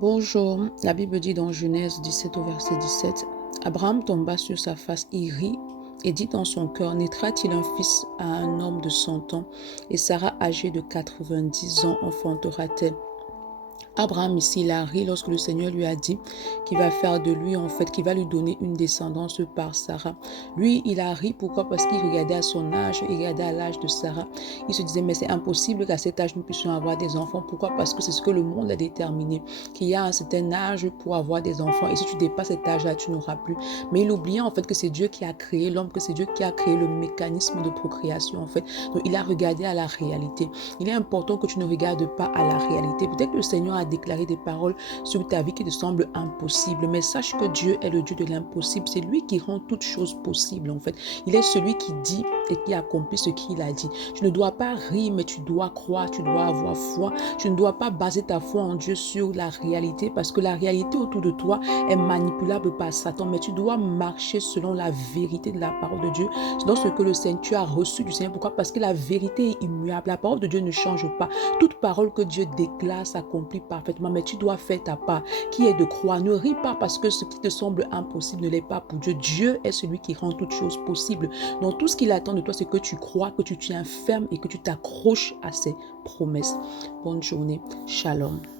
Bonjour, la Bible dit dans Genèse 17 au verset 17, Abraham tomba sur sa face, il rit et dit dans son cœur, naîtra-t-il un fils à un homme de 100 ans et Sarah âgée de 90 ans enfantera-t-elle? Abraham ici, il a ri lorsque le Seigneur lui a dit qu'il va faire de lui, qu'il va lui donner une descendance par Sarah. Lui, il a ri, pourquoi? Parce qu'il regardait à son âge, il regardait à l'âge de Sarah. Il se disait, mais c'est impossible qu'à cet âge, nous puissions avoir des enfants. Pourquoi? Parce que c'est ce que le monde a déterminé, qu'il y a un certain âge pour avoir des enfants. Et si tu dépasses cet âge-là, tu n'auras plus. Mais il oubliait en fait que c'est Dieu qui a créé l'homme, que c'est Dieu qui a créé le mécanisme de procréation en fait. Donc, il a regardé à la réalité. Il est important que tu ne regardes pas à la réalité. Peut-être que le Seigneur a déclaré des paroles sur ta vie qui te semblent impossibles, mais sache que Dieu est le Dieu de l'impossible. C'est lui qui rend toutes choses possibles en fait. Il est celui qui dit et qui accomplit ce qu'il a dit. Tu ne dois pas rire, mais tu dois croire, tu dois avoir foi. Tu ne dois pas baser ta foi en Dieu sur la réalité, parce que la réalité autour de toi est manipulable par Satan, mais tu dois marcher selon la vérité de la parole de Dieu, selon ce que le Seigneur, tu as reçu du Seigneur. Pourquoi? Parce que la vérité est immuable. La parole de Dieu ne change pas. Toute parole que Dieu déclare s'accomplit parfaitement, mais tu dois faire ta part, qui est de croire. Ne ris pas parce que ce qui te semble impossible ne l'est pas pour Dieu. Dieu est celui qui rend toutes choses possibles. Donc tout ce qu'il attend de toi, c'est que tu crois, que tu tiens ferme et que tu t'accroches à ses promesses. Bonne journée. Shalom.